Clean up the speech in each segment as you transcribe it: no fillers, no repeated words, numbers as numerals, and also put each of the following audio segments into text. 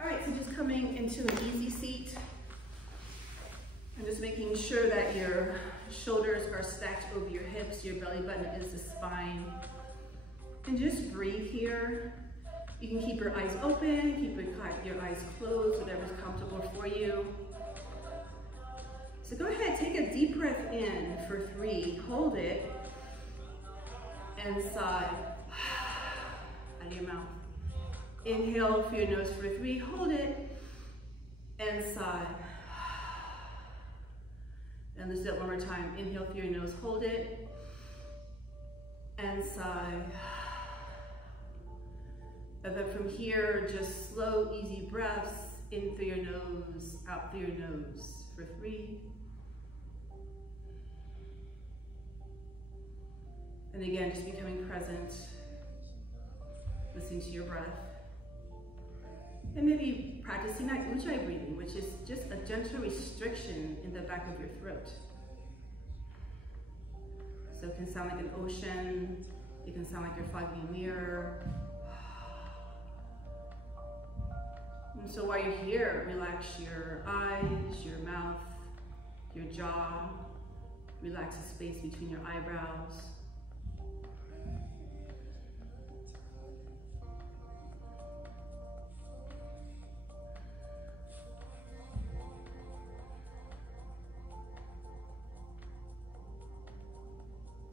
All right, so just coming into an easy seat and just making sure that your shoulders are stacked over your hips, your belly button is the spine. And just breathe here. You can keep your eyes open, keep your eyes closed, whatever's comfortable for you. So go ahead, take a deep breath in for 3, hold it, and sigh out of your mouth. Inhale through your nose for 3, hold it, and sigh. And let's do that one more time. Inhale through your nose, hold it, and sigh. And then from here, just slow, easy breaths, in through your nose, out through your nose for 3. And again, just becoming present, listening to your breath. And maybe practicing that ujjayi breathing, which is just a gentle restriction in the back of your throat. So it can sound like an ocean, it can sound like you're fogging a mirror. And so while you're here, relax your eyes, your mouth, your jaw, relax the space between your eyebrows.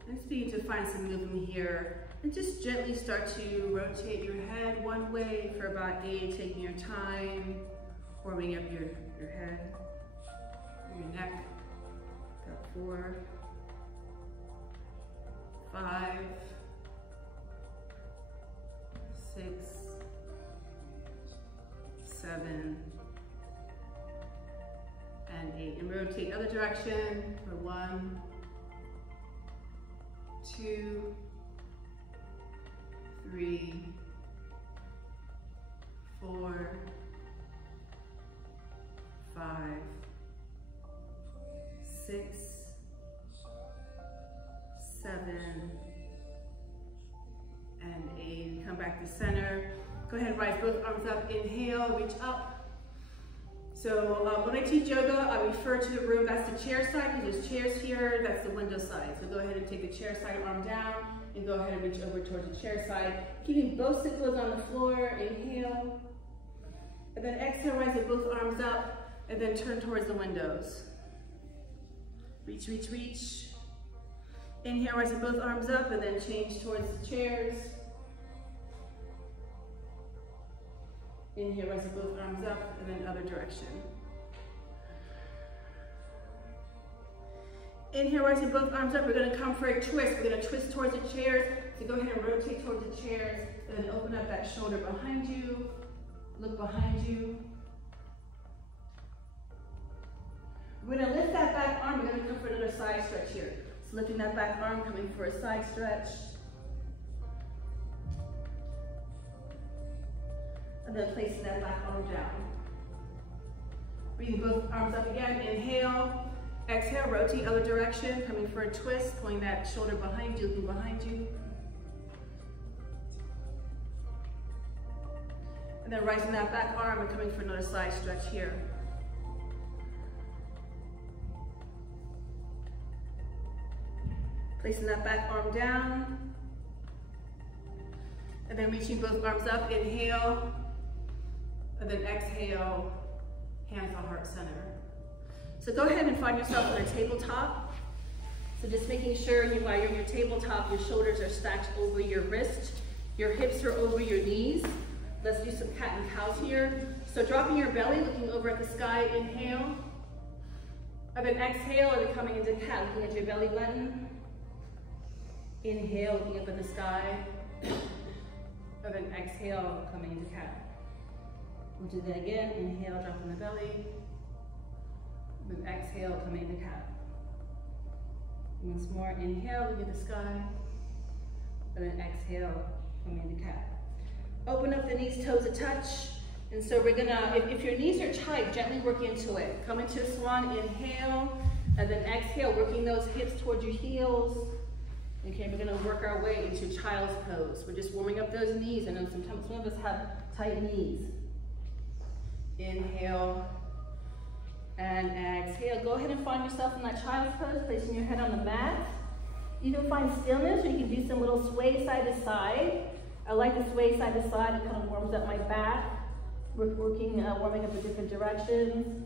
And just begin to find some movement here. And just gently start to rotate your head one way for about 8, taking your time, warming up your head, your neck. About 4, 5, 6, 7, and 8. And rotate other direction for 1, 2, 3, 4, 5, 6, 7, and 8. Come back to center. Go ahead and rise both arms up. Inhale, reach up. So when I teach yoga, I refer to the room, that's the chair side, because there's chairs here, that's the window side. So go ahead and take the chair side arm down, and go ahead and reach over towards the chair side. Keeping both sit bones on the floor, inhale. And then exhale, rise with both arms up, and then turn towards the windows. Reach, reach, reach. Inhale, rise with both arms up, and then change towards the chairs. Inhale, rise with both arms up, and then other direction. Inhale, rise with both arms up. We're going to come for a twist. We're going to twist towards the chairs. So go ahead and rotate towards the chairs, and then open up that shoulder behind you. Look behind you. We're going to lift that back arm. We're going to come for another side stretch here. So lifting that back arm, coming for a side stretch. And then placing that back arm down. Breathing both arms up again. Inhale. Exhale, rotate other direction, coming for a twist, pulling that shoulder behind you, looking behind you. And then rising that back arm and coming for another side stretch here. Placing that back arm down. And then reaching both arms up, inhale. And then exhale, hands on heart center. So go ahead and find yourself on a tabletop. So just making sure while you're in your tabletop, your shoulders are stacked over your wrist, your hips are over your knees. Let's do some cat and cows here. So dropping your belly, looking over at the sky, inhale. And then exhale, and then coming into cat, looking at your belly button. Inhale, looking up at the sky. And then exhale, coming into cat. We'll do that again. Inhale, dropping the belly. And then exhale, coming into cat. Once more, inhale, look at the sky. And then exhale, coming into cat. Open up the knees, toes a touch. And so we're gonna, if your knees are tight, gently work into it. Come into a swan, inhale. And then exhale, working those hips towards your heels. Okay, we're gonna work our way into child's pose. We're just warming up those knees. I know sometimes some of us have tight knees. Inhale and exhale. Go ahead and find yourself in that child's pose, placing your head on the mat. You can find stillness, or you can do some little sway side to side. I like the sway side to side. It kind of warms up my back. Warming up in different directions.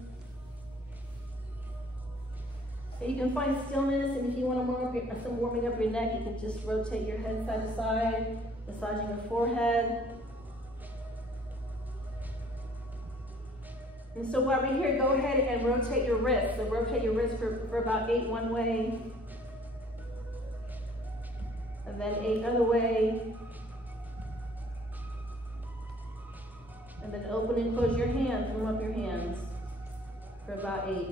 So you can find stillness, and if you want to warm up some warming up your neck, you can just rotate your head side to side, massaging your forehead. And so while we're here, go ahead and rotate your wrists. So rotate your wrists for about 8 one way, and then 8 other way. And then open and close your hands, warm up your hands for about 8.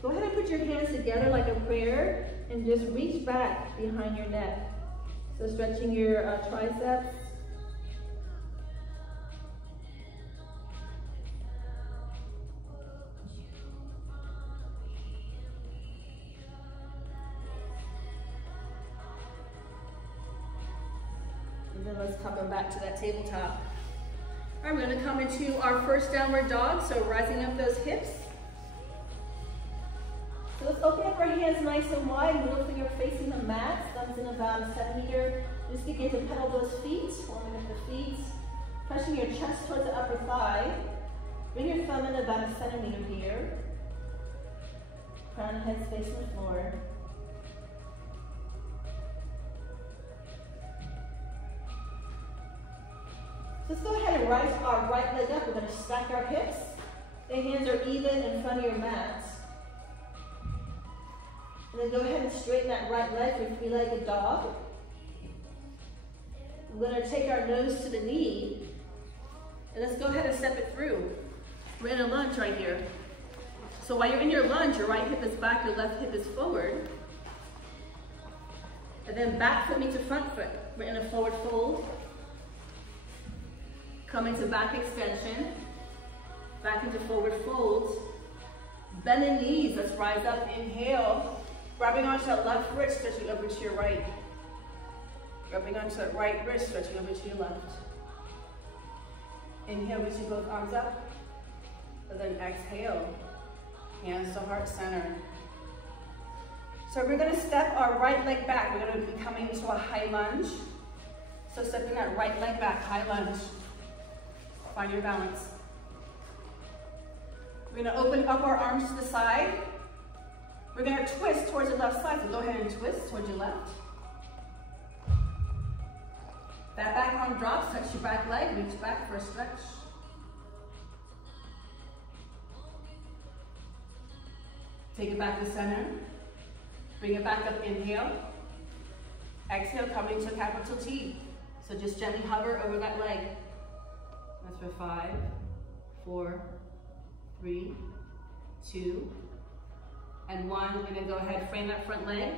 Go ahead and put your hands together like a prayer and just reach back behind your neck. So stretching your triceps. And then let's come back to that tabletop. All right, we're going to come into our first downward dog, so rising up those hips. So let's open up our hands nice and wide, middle finger facing the mat, thumbs in about a centimeter. Just begin to pedal those feet, warming up the feet, pushing your chest towards the upper thigh. Bring your thumb in about a centimeter here. Crown and head facing the floor. Let's go ahead and rise our right leg up. We're going to stack our hips. The hands are even in front of your mat. And then go ahead and straighten that right leg for 3-legged dog. We're going to take our nose to the knee. And let's go ahead and step it through. We're in a lunge right here. So while you're in your lunge, your right hip is back, your left hip is forward. And then back foot meets to front foot. We're in a forward fold. Come into back extension. Back into forward fold. Bend the knees. Let's rise up. Inhale. Grabbing onto that left wrist, stretching over to your right. Grabbing onto that right wrist, stretching over to your left. Inhale, reaching both arms up. And then exhale, hands to heart center. So we're going to step our right leg back. We're going to be coming into a high lunge. So stepping that right leg back, high lunge. Find your balance. We're going to open up our arms to the side. We're going to twist towards the left side, so go ahead and twist towards your left. That back arm drops, touch your back leg, reach back for a stretch. Take it back to center. Bring it back up, inhale. Exhale, coming to capital T. So just gently hover over that leg. That's for 5, 4, 3, 2, and 1, and then go ahead, frame that front leg.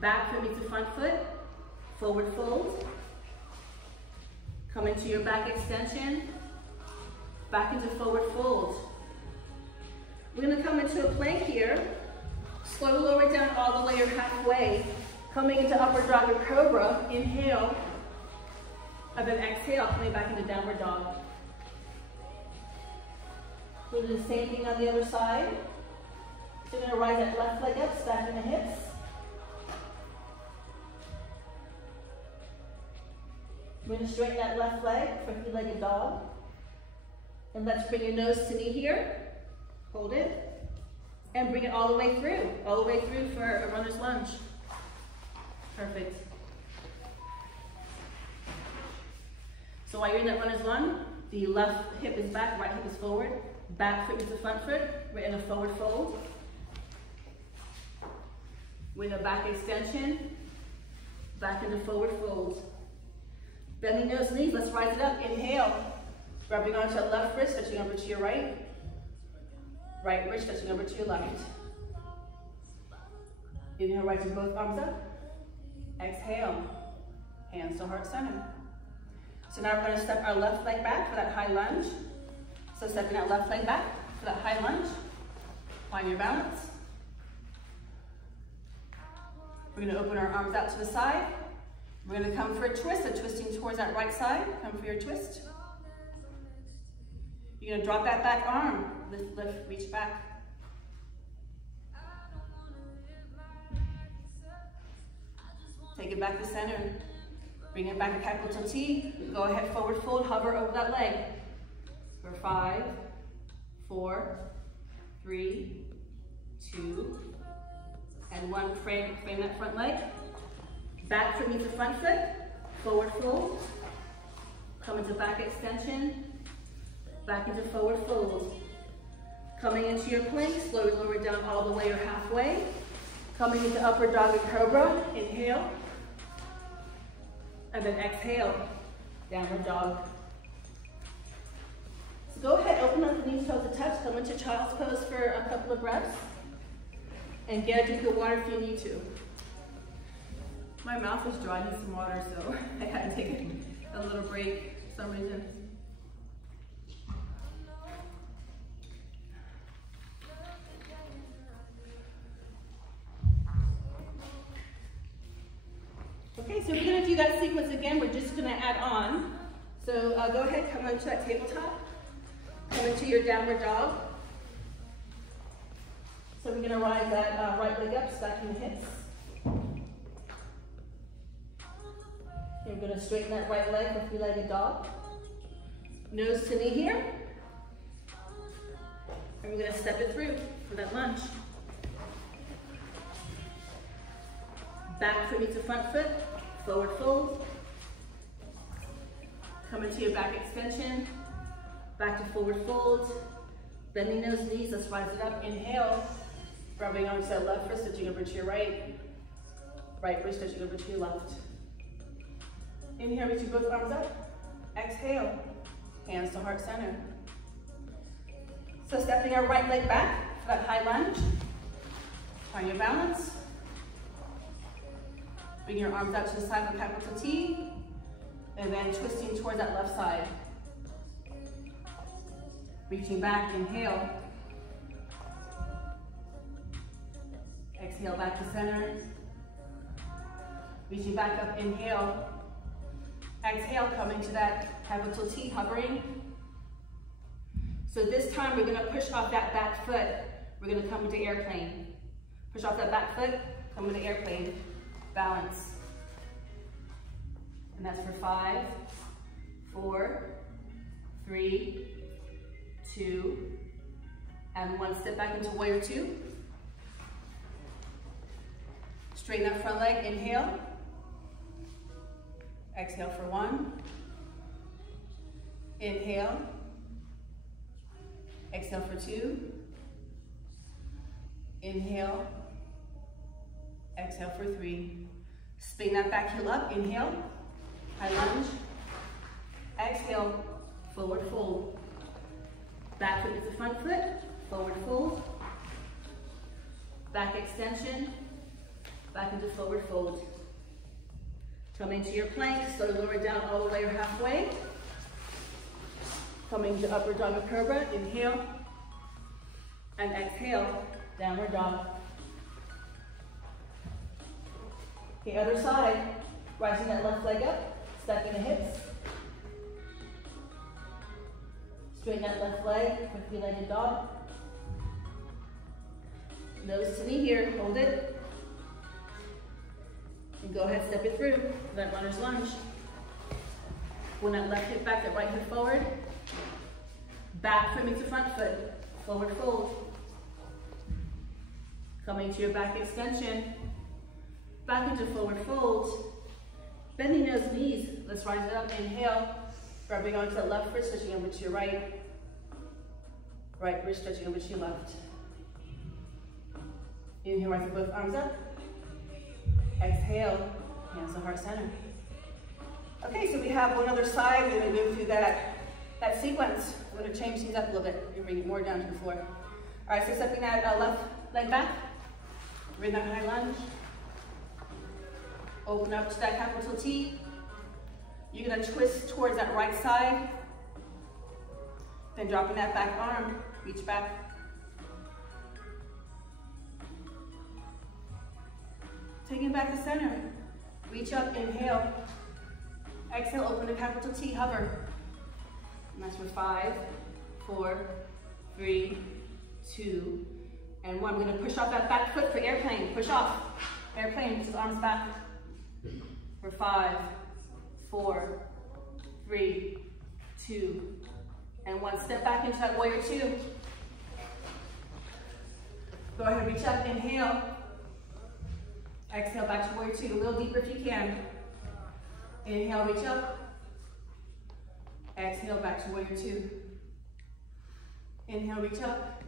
Back foot meets the front foot. Forward fold. Come into your back extension. Back into forward fold. We're going to come into a plank here. Slowly lower it down all the way or halfway. Coming into upward dog or cobra. Inhale. And then exhale, coming back into downward dog. We'll do the same thing on the other side. So you're going to rise that left leg up, stacking the hips. We're going to straighten that left leg for 3-legged dog. And let's bring your nose to knee here. Hold it. And bring it all the way through. All the way through for a runner's lunge. Perfect. So while you're in that runner's lunge, the left hip is back, right hip is forward. Back foot is the front foot. We're in a forward fold. With a back extension, back into forward fold. Bending those knees, let's rise it up. Inhale, grabbing onto that left wrist, stretching over to your right. Right wrist, stretching over to your left. Inhale, rising both arms up. Exhale, hands to heart center. So now we're going to step our left leg back for that high lunge. So stepping that left leg back for that high lunge. Find your balance. We're going to open our arms out to the side. We're gonna come for a twist, so twisting towards that right side. Come for your twist. You're gonna drop that back arm. Lift, lift, reach back. Take it back to center. Bring it back to capital T. Go ahead, forward fold, hover over that leg. For 5, 4, 3, 2, and 1. Frame that front leg. Back foot meets the front foot. Forward fold. Come into back extension. Back into forward fold. Coming into your plank, slowly lower down all the way or halfway. Coming into upward dog and cobra. Inhale. And then exhale. Downward dog. So go ahead, open up the knees, toes to touch. Come into child's pose for a couple of breaths. And get a drink of water if you need to. My mouth is dry, I need some water, so I had to take a little break for some reason. Okay, so we're going to do that sequence again. We're just going to add on. So go ahead, come onto that tabletop. Come into your downward dog. So we're going to rise that right leg up, stacking the hips. You're going to straighten that right leg with three-legged dog. Nose to knee here. And we're going to step it through for that lunge. Back foot meets the front foot. Forward fold. Come into your back extension. Back to forward fold. Bending those knees. Let's rise it up. Inhale. Rubbing onto that left wrist, stretching over to your right. Right wrist, stretching over to your left. Inhale, reaching both arms up. Exhale, hands to heart center. So stepping our right leg back for that high lunge. Find your balance. Bring your arms out to the side of capital T. And then twisting towards that left side. Reaching back, inhale. Exhale, back to center. Reaching back up, inhale. Exhale, coming to that capital T, hovering. So this time we're gonna push off that back foot. We're gonna come into airplane. Push off that back foot, come into airplane. Balance. And that's for 5, 4, 3, 2, and 1. Step back into warrior 2. Straighten that front leg, inhale. Exhale for 1. Inhale. Exhale for 2. Inhale. Exhale for 3. Spin that back heel up, inhale. High lunge. Exhale, forward fold. Back foot is the front foot, forward fold. Back extension, back into forward fold. Coming to your plank, slowly lower down all the way or halfway. Coming to upward dog or cobra, inhale. And exhale, downward dog. The other side, rising that left leg up, stepping the hips. Straighten that left leg with three-legged dog. Nose to knee here, hold it. And go ahead, step it through for that runner's lunge. Pull that left hip back, that right hip forward. Back foot meets the front foot, forward fold. Coming to your back extension. Back into forward fold. Bending those knees, let's rise it up, inhale. Rubbing onto that left wrist, stretching over to your right. Right wrist, stretching over to your left. Inhale, rising both arms up. Exhale, hands to heart center. Okay, so we have one other side. We're going to move through that sequence. We're going to change things up a little bit and bring it more down to the floor. All right, so stepping that left leg back. Bring that high lunge. Open up to that capital T. You're going to twist towards that right side. Then dropping that back arm, reach back. Taking it back to center. Reach up, inhale. Exhale, open to capital T, hover. And that's for 5, 4, 3, 2, and 1. We're gonna push off that back foot for airplane. Push off. Airplane, just arms back. For 5, 4, 3, 2, and 1. Step back into that warrior 2. Go ahead, reach up, inhale. Exhale, back to warrior 2. A little deeper if you can. Inhale, reach up. Exhale, back to warrior 2. Inhale, reach up.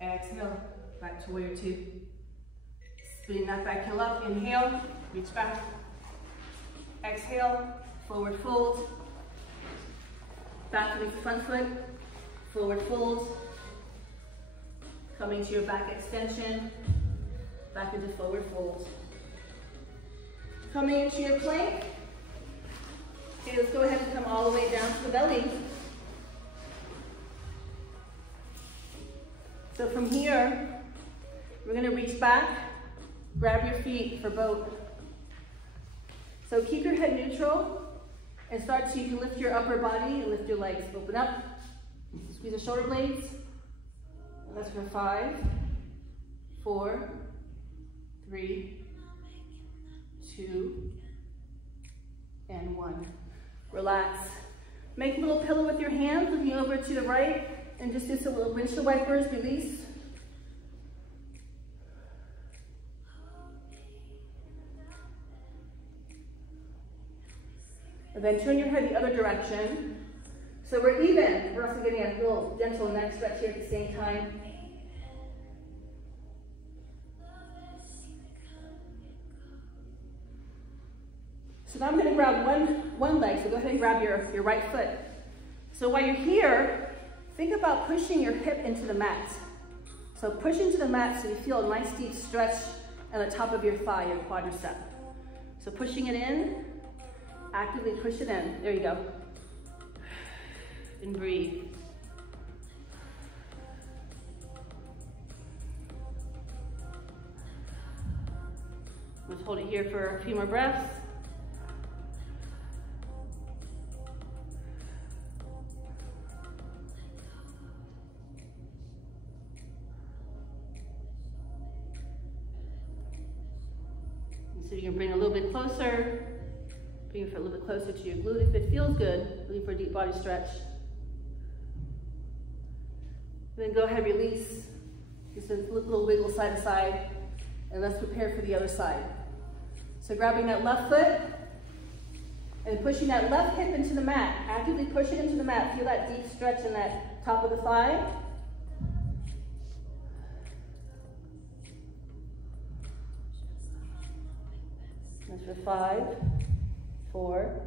Exhale, back to warrior 2. Spinning that back heel up. Inhale, reach back. Exhale, forward fold. Back to the front foot. Forward fold. Coming to your back extension. Back into forward fold. Coming into your plank. Okay, let's go ahead and come all the way down to the belly. So from here, we're gonna reach back, grab your feet for boat. So keep your head neutral and start to, you can lift your upper body and lift your legs. Open up, squeeze the shoulder blades. And that's for 5, 4, 3, 2, and 1. Relax. Make a little pillow with your hands, looking over to the right, and just do some little windshield wipers, release. And then turn your head the other direction. So we're even. We're also getting a little gentle neck stretch here at the same time. So now I'm going to grab one leg, so go ahead and grab your right foot. So while you're here, think about pushing your hip into the mat. So push into the mat so you feel a nice deep stretch at the top of your thigh, your quadricep. So pushing it in, actively push it in. There you go. And breathe. Let's hold it here for a few more breaths. So you can bring a little bit closer, bring your foot a little bit closer to your glute if it feels good, looking for a deep body stretch. And then go ahead, release, just a little wiggle side to side, and let's prepare for the other side. So grabbing that left foot, and pushing that left hip into the mat, actively push it into the mat, feel that deep stretch in that top of the thigh. That's for 5, 4,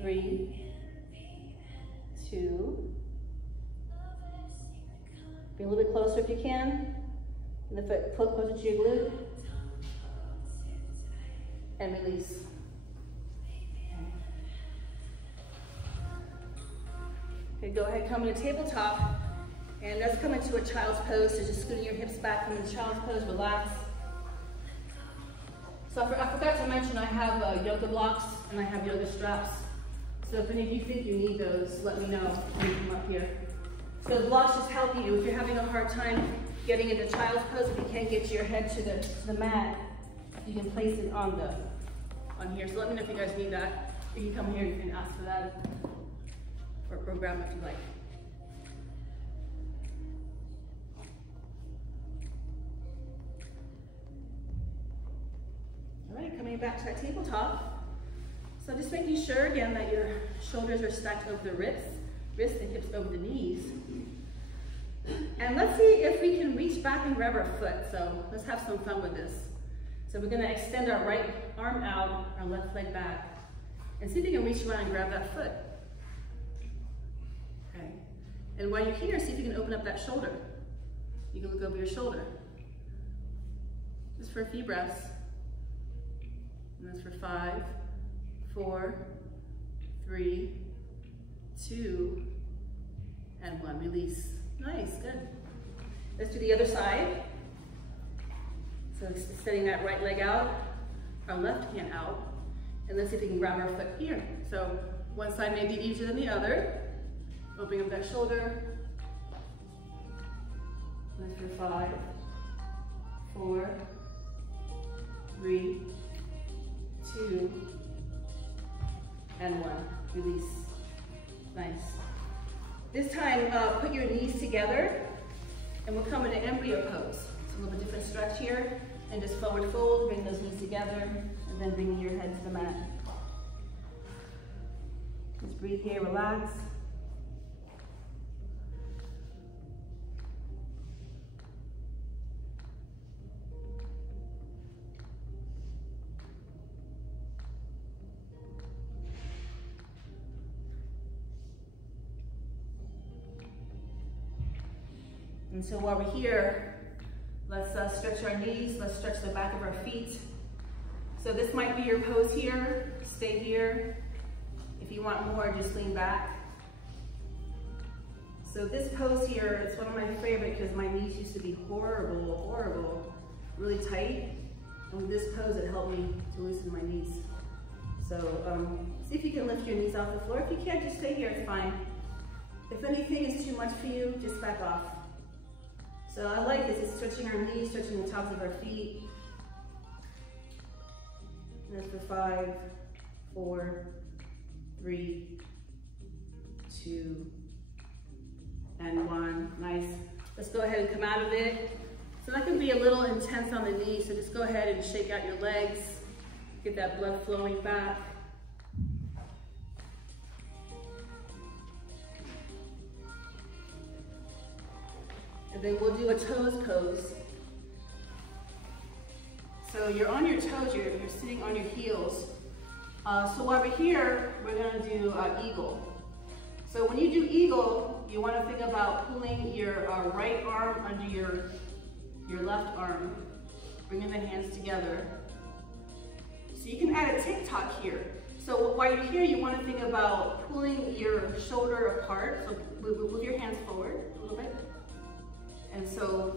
3, 2. Bring a little bit closer if you can. And the foot closer to your glute. And release. Okay, go ahead, come into tabletop. And let's come into a child's pose. So just scooting your hips back, come into child's pose, relax. So I forgot to mention I have yoga blocks and I have yoga straps. So if any of you think you need those, let me know when you come up here. So the blocks just help you. If you're having a hard time getting into child's pose, if you can't get your head to the mat, you can place it on here. So let me know if you guys need that. You can come here and you can ask for that or grab them if you like. All right, coming back to that tabletop. So just making sure again that your shoulders are stacked over the wrists and hips over the knees. And let's see if we can reach back and grab our foot. So let's have some fun with this. So we're gonna extend our right arm out, our left leg back, and see if you can reach around and grab that foot. Okay. And while you're here, see if you can open up that shoulder. You can look over your shoulder. Just for a few breaths. And that's for 5, 4, 3, 2, and 1. Release. Nice, good. Let's do the other side. So extending that right leg out. our left hand out. And let's see if we can grab our foot here. So one side may be easier than the other. Opening up that shoulder. Lift for 5, 4, 3, 2, and 1. Release. Nice. This time, put your knees together, and we'll come into embryo pose. So a little bit different stretch here, and just forward fold, bring those knees together, and then bring your head to the mat. Just breathe here, relax. And so while we're here, let's stretch our knees, let's stretch the back of our feet. So this might be your pose here, stay here. If you want more, just lean back. So this pose here, it's one of my favorite because my knees used to be horrible, really tight. And with this pose, it helped me to loosen my knees. So see if you can lift your knees off the floor. If you can't, just stay here, it's fine. If anything is too much for you, just back off. So I like this, it's stretching our knees, stretching the tops of our feet. And that's for 5, 4, 3, 2, and 1. Nice. Let's go ahead and come out of it. So that can be a little intense on the knees, so just go ahead and shake out your legs, get that blood flowing back. And then we'll do a toes pose. So you're on your toes, you're sitting on your heels. So while we're here, we're gonna do eagle. So when you do eagle, you wanna think about pulling your right arm under your left arm, bringing the hands together. So you can add a tick-tock here. So while you're here, you wanna think about pulling your shoulder apart. So move your hands forward a little bit. And so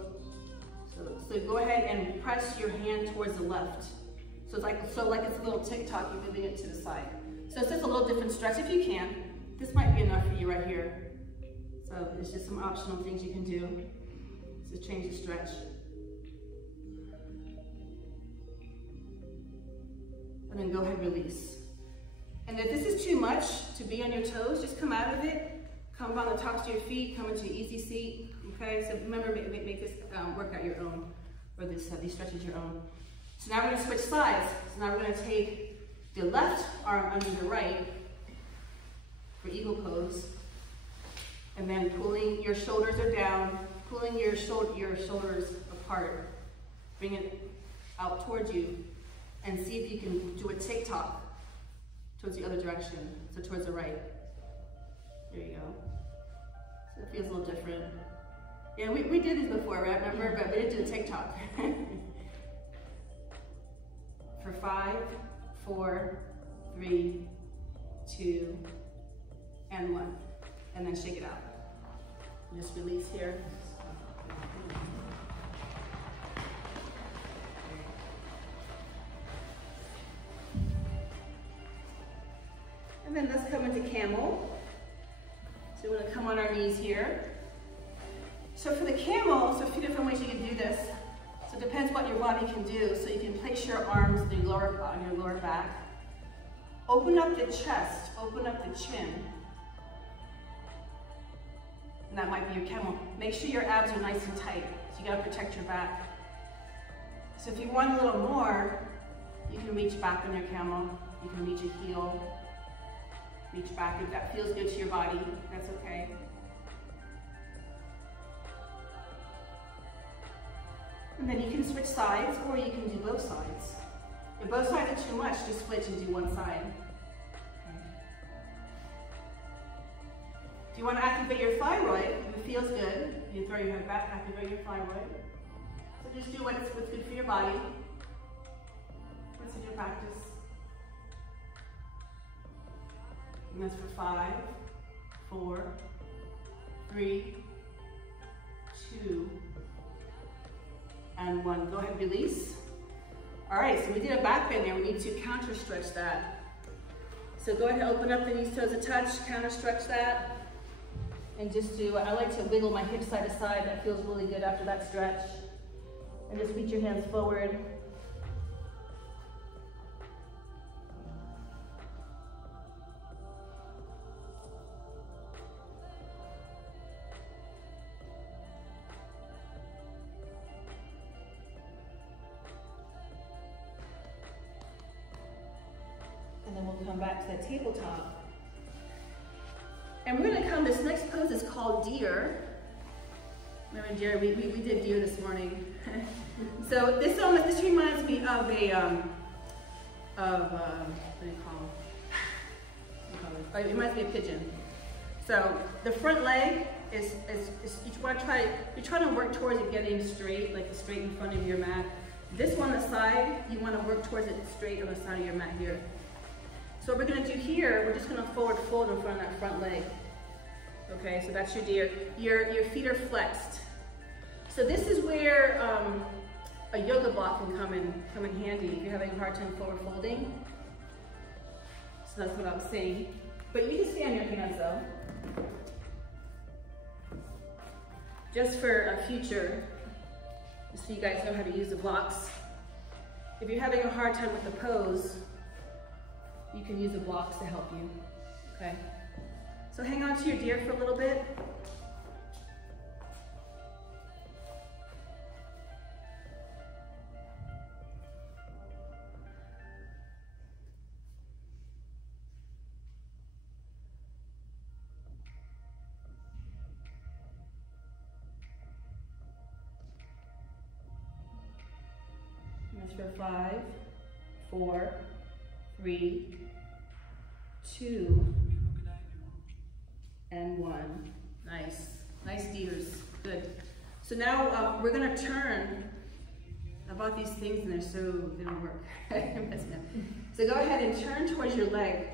go ahead and press your hand towards the left. So it's like it's a little tick-tock, you're moving it to the side. So it's just a little different stretch if you can. This might be enough for you right here. So it's just some optional things you can do to change the stretch. And then go ahead and release. And if this is too much to be on your toes, just come out of it. Come on the tops of your feet, come into easy seat. Okay, so remember, make this workout your own, or these stretches your own. So now we're gonna switch sides. So now we're gonna take the left arm under the right for eagle pose, and then pulling your shoulders are down, pulling your shoulders apart, bring it out towards you, and see if you can do a tick-tock towards the other direction, so towards the right. There you go. So it feels a little different. Yeah, we did this before, right? Remember, but we didn't do the tick-tock. For 5, 4, 3, 2, and 1. And then shake it out. Just release here. And then let's come into camel. So we're gonna come on our knees here. So for the camel, so a few different ways you can do this. So it depends what your body can do. So you can place your arms on your lower back. Open up the chest, open up the chin. And that might be your camel. Make sure your abs are nice and tight. So you gotta protect your back. So if you want a little more, you can reach back on your camel. You can reach a heel. Reach back. If that feels good to your body, that's okay. And then you can switch sides, or you can do both sides. If both sides are too much, just switch and do one side. Okay. If you want to activate your thyroid, if it feels good, you throw your head back, activate your thyroid. So just do what's good for your body. What's in your practice. And that's for 5, 4, 3, 2, and 1. Go ahead and release. All right, so we did a back bend there. We need to counter stretch that. So go ahead and open up the knees, toes a touch, counter stretch that. And just do, I like to wiggle my hips side to side. That feels really good after that stretch. And just reach your hands forward. And then we'll come back to that tabletop. And we're gonna come, this next pose is called deer. Remember deer, we did deer this morning. So this reminds me of a, what do you call it? It reminds me of pigeon. So the front leg is you're trying to work towards it getting straight, like straight in front of your mat. This one on the side, you wanna work towards it straight on the side of your mat here. So what we're gonna do here, we're just gonna forward fold in front of that front leg. Okay, so that's your deer. Your feet are flexed. So this is where a yoga block can come in handy if you're having a hard time forward folding. So that's what I'm saying. But you can stay on your hands though. Just for a future, just so you guys know how to use the blocks. If you're having a hard time with the pose, you can use the blocks to help you, okay? So hang on to your deer for a little bit. And that's for 5, 4, 3, 2, and 1. Nice. Nice deers. Good. So now we're going to turn. I bought these things and they don't work. So go ahead and turn towards your leg,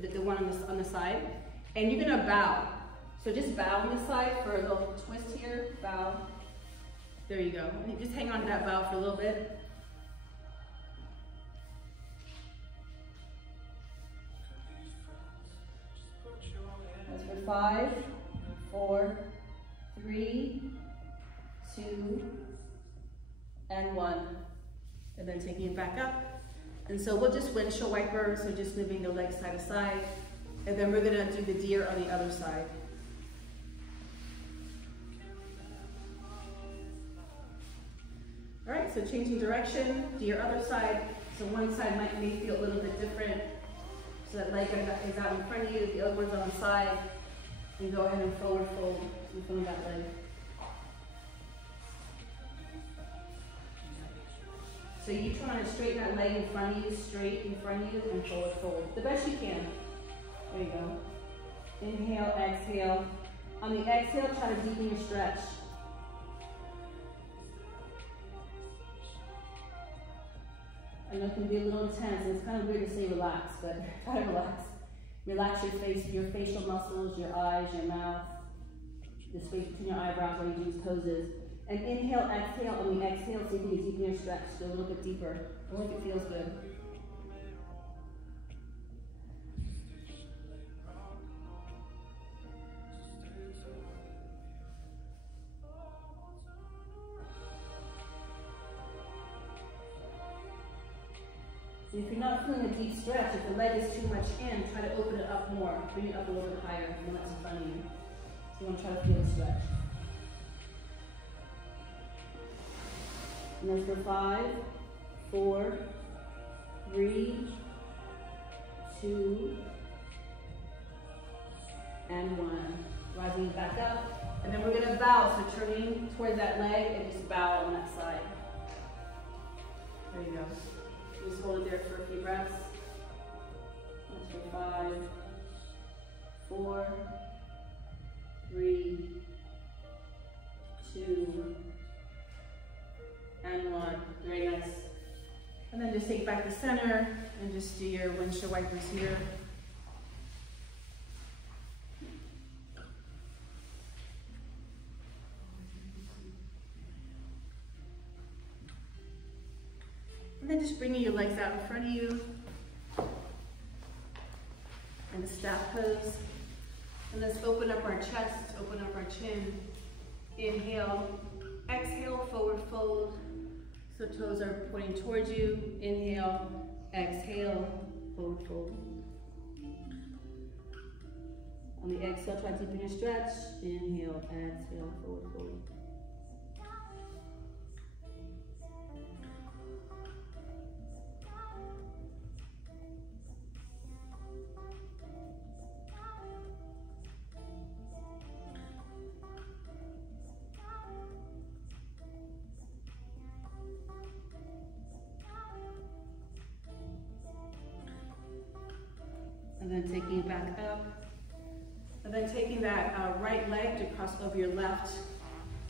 the one on the side, and you're going to bow. So just bow on this side for a little twist here. Bow. There you go. And just hang on to that bow for a little bit. That's for 5, 4, 3, 2, and 1. And then taking it back up. And so we'll just windshield wiper, so just moving the legs side to side. And then we're gonna do the deer on the other side. All right, so changing direction, do your other side. So one side may feel a little bit different. So that leg is out in front of you, the other one's on the side. And go ahead and forward fold in front of that leg. So you're trying to straighten that leg in front of you, straight in front of you, and forward fold. The best you can. There you go. Inhale, exhale. On the exhale, try to deepen your stretch. I know it can be a little intense, and it's kind of weird to say relax, but try to relax. Relax your face, your facial muscles, your eyes, your mouth, the space between your eyebrows while you do these poses. And inhale, exhale. On the exhale, see if you can deepen your stretch. Go a little bit deeper. I hope it feels good. And if you're not feeling a deep stretch, if the leg is too much in, try to open it up more. Bring it up a little bit higher than what's in front of you. So you want to try to feel the stretch. And that's for 5, 4, 3, 2, and 1. Rising back up. And then we're going to bow. So turning towards that leg and just bow on that side. There you go. Just hold it there for a few breaths. That's for 5, 4, 3, 2, and 1. Very nice. And then just take back the center and just do your windshield wipers here. And then just bringing your legs out in front of you. In the staff pose. And let's open up our chest, open up our chin. Inhale, exhale, forward fold. So toes are pointing towards you. Inhale, exhale, forward fold. On the exhale, try to deepen your stretch. Inhale, exhale, forward fold. And then taking it back up. And then taking that right leg to cross over your left.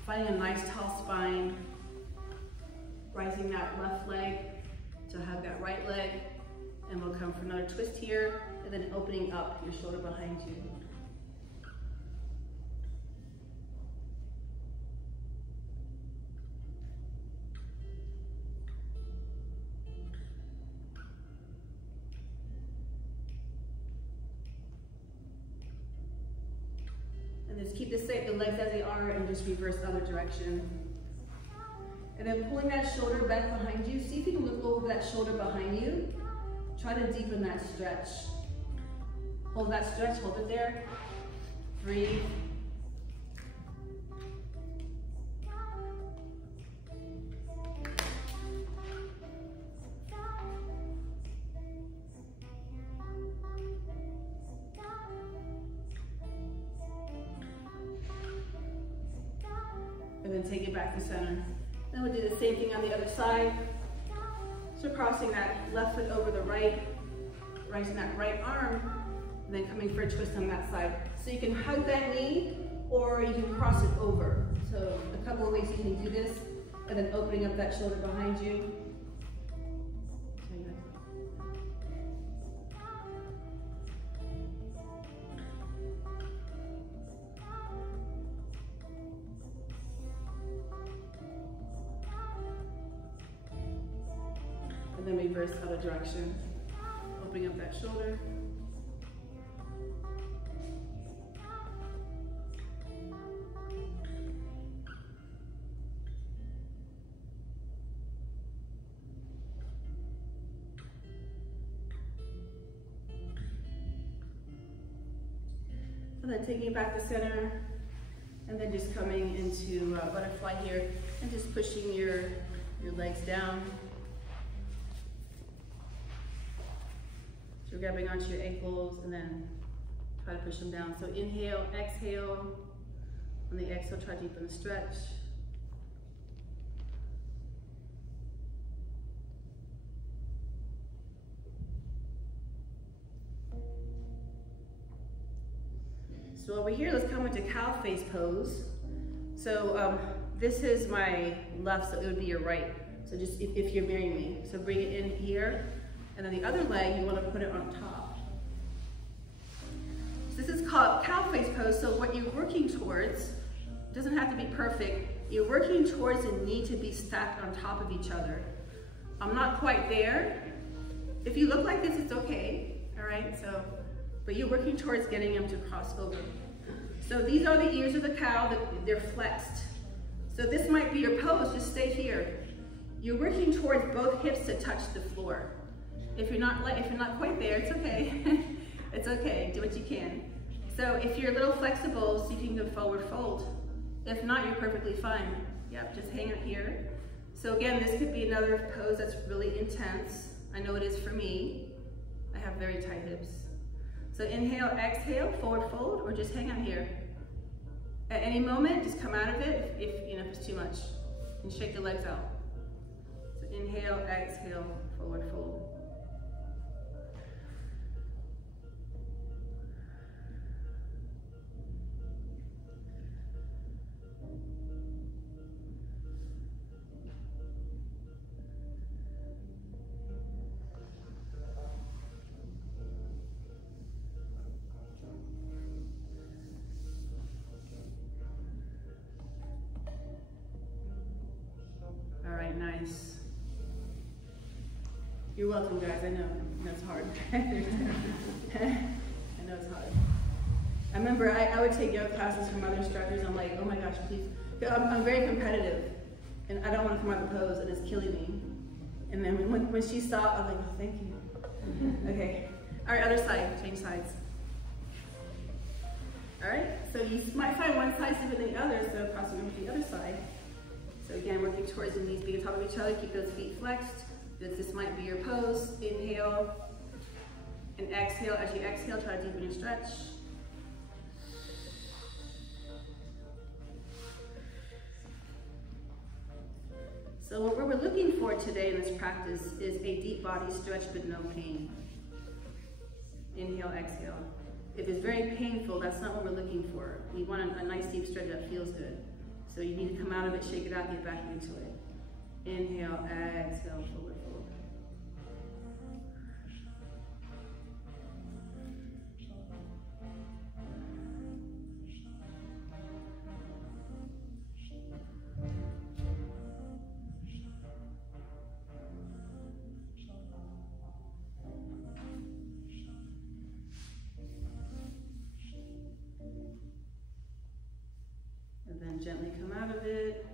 Finding a nice tall spine. Rising that left leg to hug that right leg. And we'll come for another twist here. And then opening up your shoulder behind you. And just keep the legs as they are and just reverse the other direction. And then pulling that shoulder back behind you. See if you can look over that shoulder behind you. Try to deepen that stretch. Hold that stretch, hold it there. Breathe. And then take it back to center. Then we'll do the same thing on the other side. So crossing that left foot over the right, raising that right arm, and then coming for a twist on that side. So you can hug that knee, or you can cross it over. So a couple of ways you can do this, and then opening up that shoulder behind you. And then reverse other direction. Opening up that shoulder. And then taking it back to center. And then just coming into butterfly here and just pushing your legs down. So grabbing onto your ankles and then try to push them down. So inhale, exhale. On the exhale, try to deepen the stretch. So over here, let's come into cow face pose. So this is my left, so it would be your right. So just if you're mirroring me. So bring it in here. And then the other leg, you want to put it on top. So this is called cow face pose. So what you're working towards doesn't have to be perfect. You're working towards the knee to be stacked on top of each other. I'm not quite there. If you look like this, it's okay. All right. So, but you're working towards getting them to cross over. So these are the ears of the cow. They're flexed. So this might be your pose. Just stay here. You're working towards both hips to touch the floor. If you're not quite there, it's okay. It's okay, do what you can. So if you're a little flexible, see if you can go forward fold. If not, you're perfectly fine. Yep, just hang it here. So again, this could be another pose that's really intense. I know it is for me. I have very tight hips. So inhale, exhale, forward fold, or just hang out here. At any moment, just come out of it if it's too much. And shake the legs out. So inhale, exhale, forward fold. All right, nice. You're welcome, guys. I know that's hard. I know it's hard. I remember I would take yoga classes from other instructors. I'm like, oh my gosh, please. I'm very competitive, and I don't want to come out of the pose, and it's killing me. And then when she stopped, I'm like, oh, thank you. Okay. All right, other side. Change sides. All right. So you might find one side different than the other, so crossing over to the other side. So again, working towards the knees being on top of each other. Keep those feet flexed. This might be your pose. Inhale and exhale. As you exhale, try to deepen your stretch. So what we're looking for today in this practice is a deep body stretch but no pain. Inhale, exhale. If it's very painful, that's not what we're looking for. We want a nice deep stretch that feels good. So you need to come out of it, shake it out, get back into it. Inhale, exhale, forward, fold. And then gently come out of it.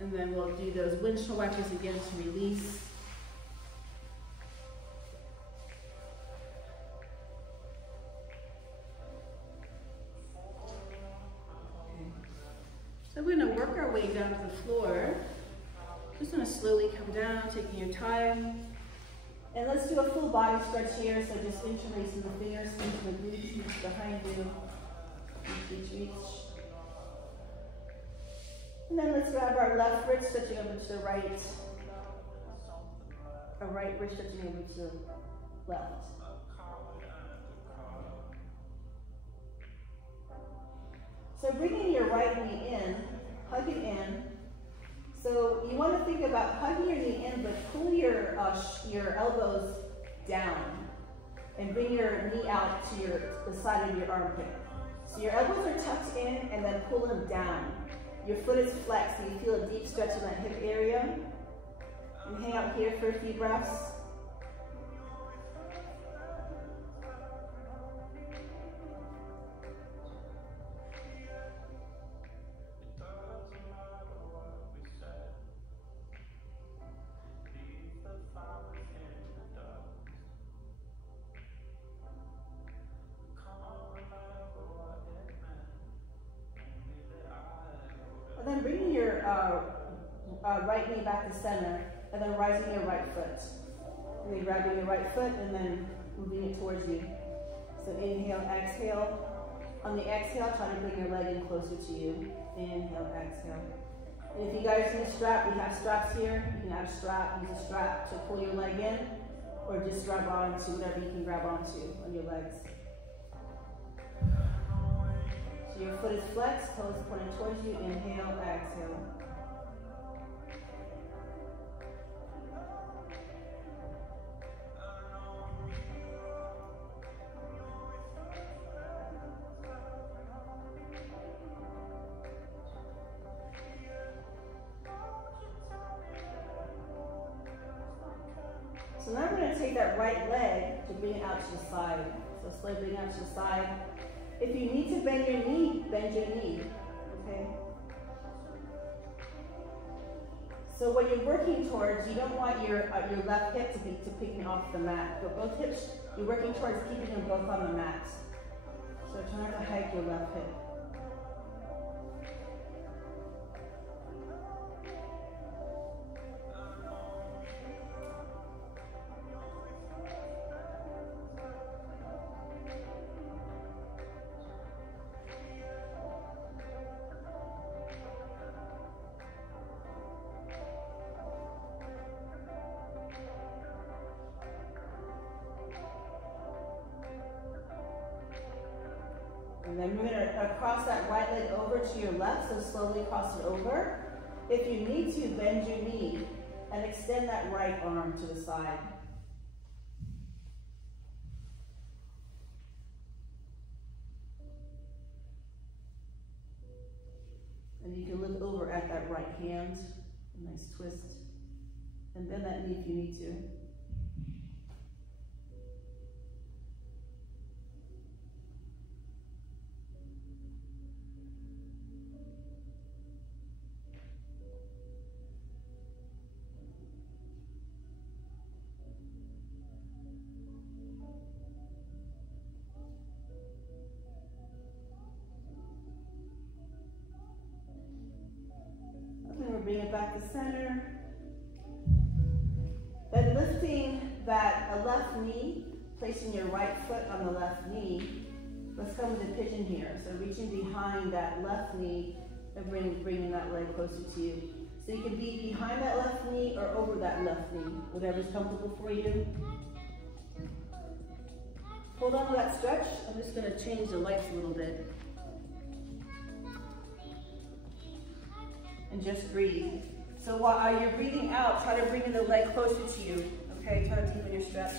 And then we'll do those windshield wipers again to release. Okay. So we're going to work our way down to the floor. Just going to slowly come down, taking your time. And let's do a full body stretch here. So just interlacing the fingers into the glutes, reach behind you. Reach, reach. And then let's grab our left wrist, stretching over to the right. Our right wrist stretching over to the left. So bringing your right knee in, hug it in. So you want to think about hugging your knee in, but pull your elbows down. And bring your knee out to the side of your armpit. So your elbows are tucked in and then pull them down. Your foot is flexed, so you feel a deep stretch in that hip area. And hang out here for a few breaths. And then bringing your right knee back to center, and then rising your right foot. And then grabbing your right foot, and then moving it towards you. So inhale, exhale. On the exhale, try to bring your leg in closer to you. Inhale, exhale. And if you guys need a strap, we have straps here. You can add a strap, use a strap to pull your leg in, or just grab onto whatever you can grab onto on your legs. Your foot is flexed, toes pointing towards you. Inhale, exhale. So now we're going to take that right leg to bring it out to the side. So slowly bring it out to the side. If you need to bend your knee, bend your knee, okay? So what you're working towards, you don't want your left hip to be picking off the mat, but both hips, you're working towards keeping them both on the mat. So try not to hike your left hip. And then we're going to cross that right leg over to your left, so slowly cross it over. If you need to, bend your knee and extend that right arm to the side. And you can look over at that right hand, a nice twist. And bend that knee if you need to. center. Then lifting that left knee, placing your right foot on the left knee. Let's come with a pigeon here. So reaching behind that left knee and bringing that leg closer to you. So you can be behind that left knee or over that left knee, whatever's comfortable for you. Hold on to that stretch. I'm just going to change the lights a little bit. And just breathe. So while you're breathing out, try to bring in the leg closer to you. Okay, try to deepen your stretch.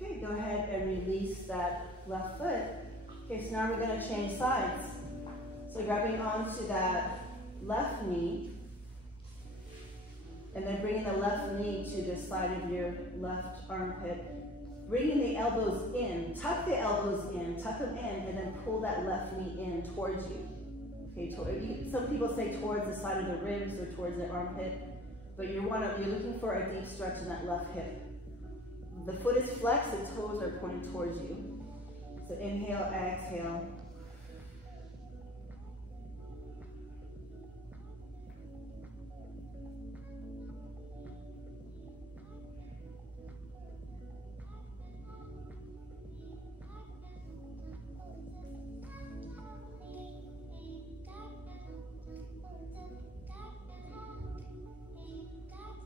Okay, go ahead and release that left foot. Okay, so now we're going to change sides. So grabbing onto that left knee, and then bringing the left knee to the side of your left armpit. Bringing the elbows in, tuck the elbows in, tuck them in, and then pull that left knee in towards you. Okay, some people say towards the side of the ribs or towards the armpit, but you're looking for a deep stretch in that left hip. The foot is flexed, the toes are pointing towards you. So inhale, exhale.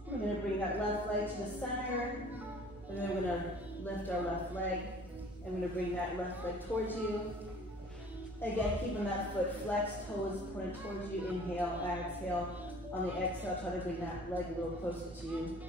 We're going to bring that left leg to the center, and then we're going to lift our left leg. I'm going to bring that left leg towards you. Again, keeping that foot flexed, toes pointed towards you. Inhale, exhale. On the exhale, try to bring that leg a little closer to you.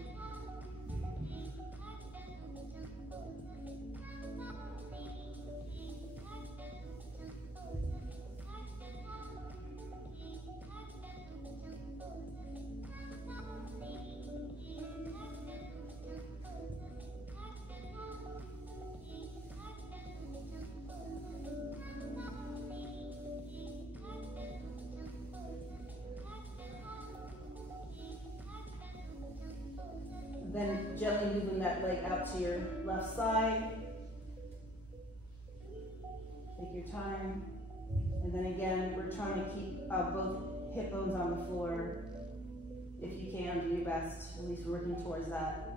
Then gently moving that leg out to your left side. Take your time. And then again, we're trying to keep both hip bones on the floor. If you can, do your best. At least working towards that.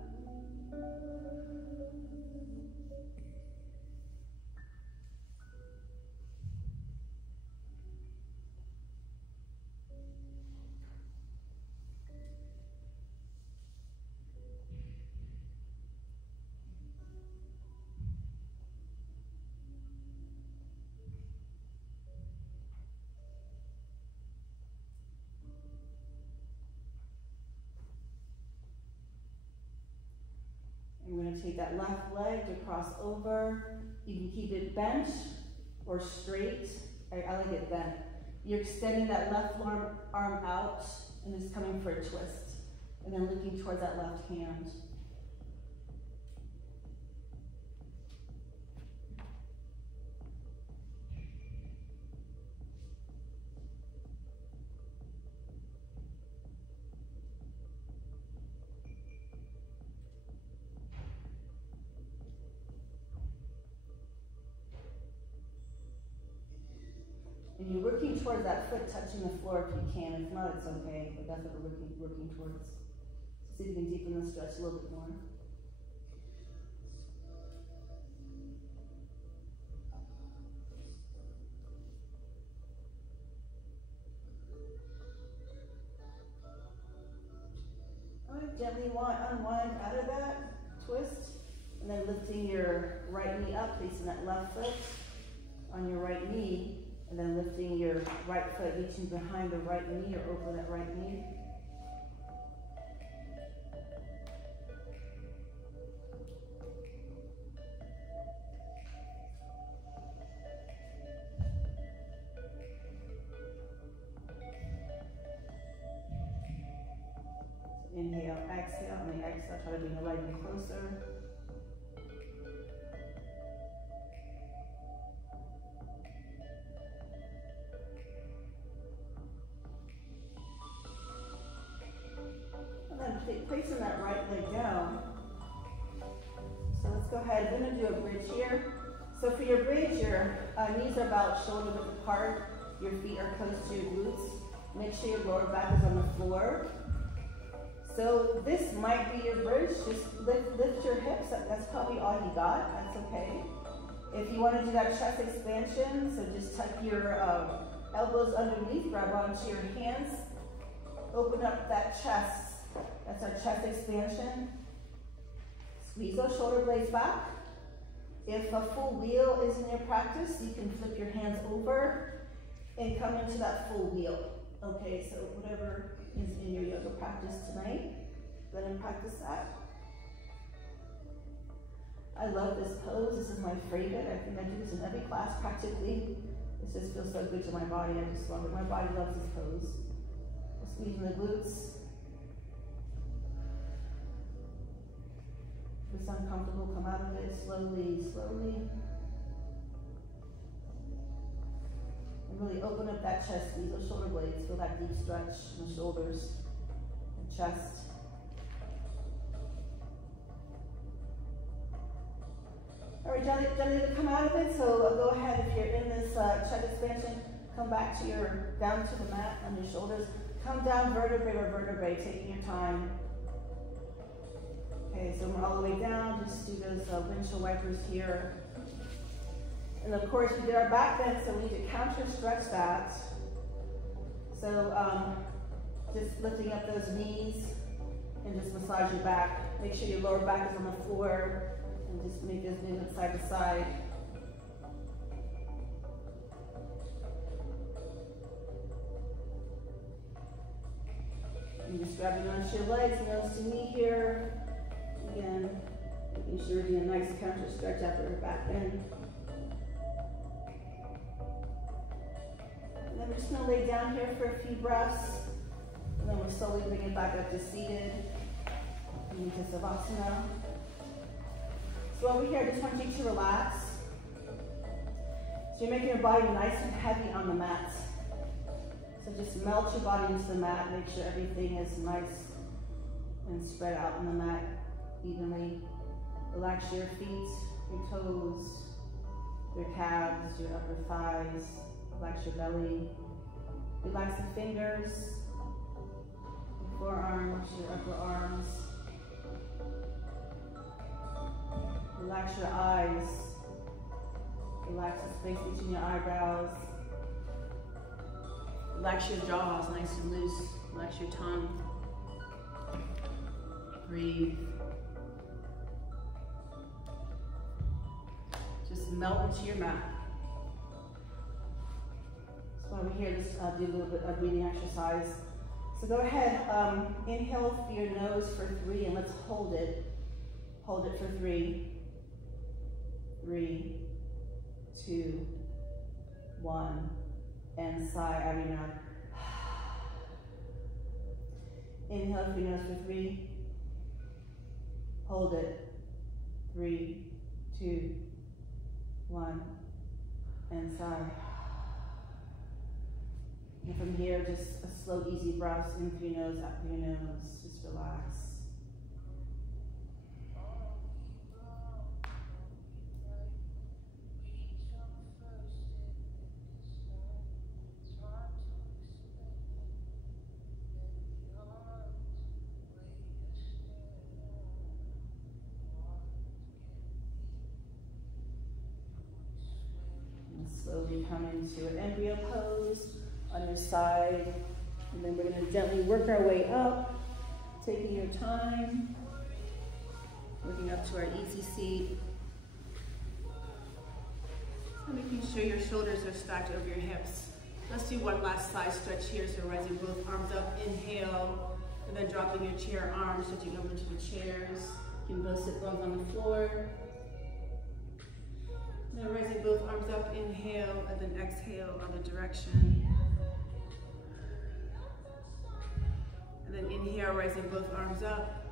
We're going to take that left leg to cross over. You can keep it bent or straight. I like it bent. You're extending that left arm out and just coming for a twist. And then looking towards that left hand. And you're working towards that foot touching the floor if you can. If not, it's okay, but that's what we're working towards. So see if you can deepen the stretch a little bit more. All right, gently unwind out of that twist, and then lifting your right knee up, placing that left foot on your right knee. And then lifting your right foot, reaching behind the right knee or over that right knee. Inhale, exhale, and the exhale, try to bring the leg in closer. placing that right leg down. So let's go ahead. We're going to do a bridge here. So for your bridge, your knees are about shoulder width apart. Your feet are close to your glutes. Make sure your lower back is on the floor. So this might be your bridge. Just lift your hips. That's probably all you got. That's okay. If you want to do that chest expansion, so just tuck your elbows underneath, grab onto your hands, open up that chest. That's our chest expansion. Squeeze those shoulder blades back. If a full wheel is in your practice, you can flip your hands over and come into that full wheel. Okay, so whatever is in your yoga practice tonight, go ahead and practice that. I love this pose. This is my favorite. I think I do this in every class practically. This just feels so good to my body. I just love it. My body loves this pose. Squeezing the glutes. If it's uncomfortable, come out of it slowly, slowly. And really open up that chest, squeeze those shoulder blades. Feel that deep stretch in the shoulders, the chest. All right, gently to come out of it. So go ahead, if you're in this chest expansion, come back to down to the mat on your shoulders. Come down vertebrae by vertebrae, taking your time. Okay, so we're all the way down. Just do those windshield wipers here. And of course, we did our back bend, so we need to counter stretch that. So just lifting up those knees and just massage your back. Make sure your lower back is on the floor and just make those movements side to side. And just grabbing onto your legs, nose to knee here. Again, making sure we're doing a nice counter stretch after our back bend. And then we're just going to lay down here for a few breaths. And then we'll slowly bring it back up to seated. Into Savasana. So over here, I just want you to relax. So you're making your body nice and heavy on the mat. So just melt your body into the mat. Make sure everything is nice and spread out on the mat evenly. Relax your feet, your toes, your calves, your upper thighs. Relax your belly. Relax the fingers, your forearms, your upper arms. Relax your eyes. Relax the space between your eyebrows. Relax your jaws, nice and loose. Relax your tongue. Breathe. Just melt into your mat. So over here, let's do a little bit of breathing exercise. So go ahead, inhale through your nose for 3, and let's hold it. Hold it for 3. 3, 2, 1, and sigh every now. Inhale through your nose for 3. Hold it. 3, 2, 1, and sigh. And from here, just a slow, easy breath in through your nose, out through your nose. Just relax. Slowly come into an embryo pose on your side, and then we're going to gently work our way up, taking your time, working up to our easy seat. So making sure your shoulders are stacked over your hips. Let's do one last side stretch here. So rising both arms up, inhale, and then dropping your chair arms, switching over to the chairs. You can both sit bones on the floor. Now raising both arms up, inhale, and then exhale other direction. And then inhale, raising both arms up,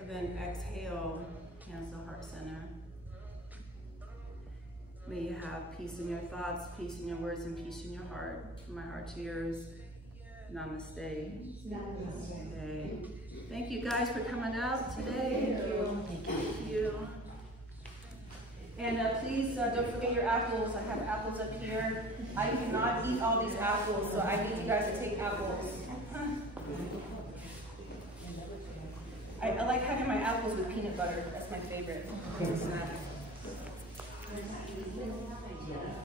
and then exhale, hands to heart center. May you have peace in your thoughts, peace in your words, and peace in your heart. From my heart to yours. Namaste. Namaste. Thank you guys for coming out today. Thank you. And please don't forget your apples. I have apples up here. I cannot eat all these apples, so I need you guys to take apples. I like having my apples with peanut butter. That's my favorite snack.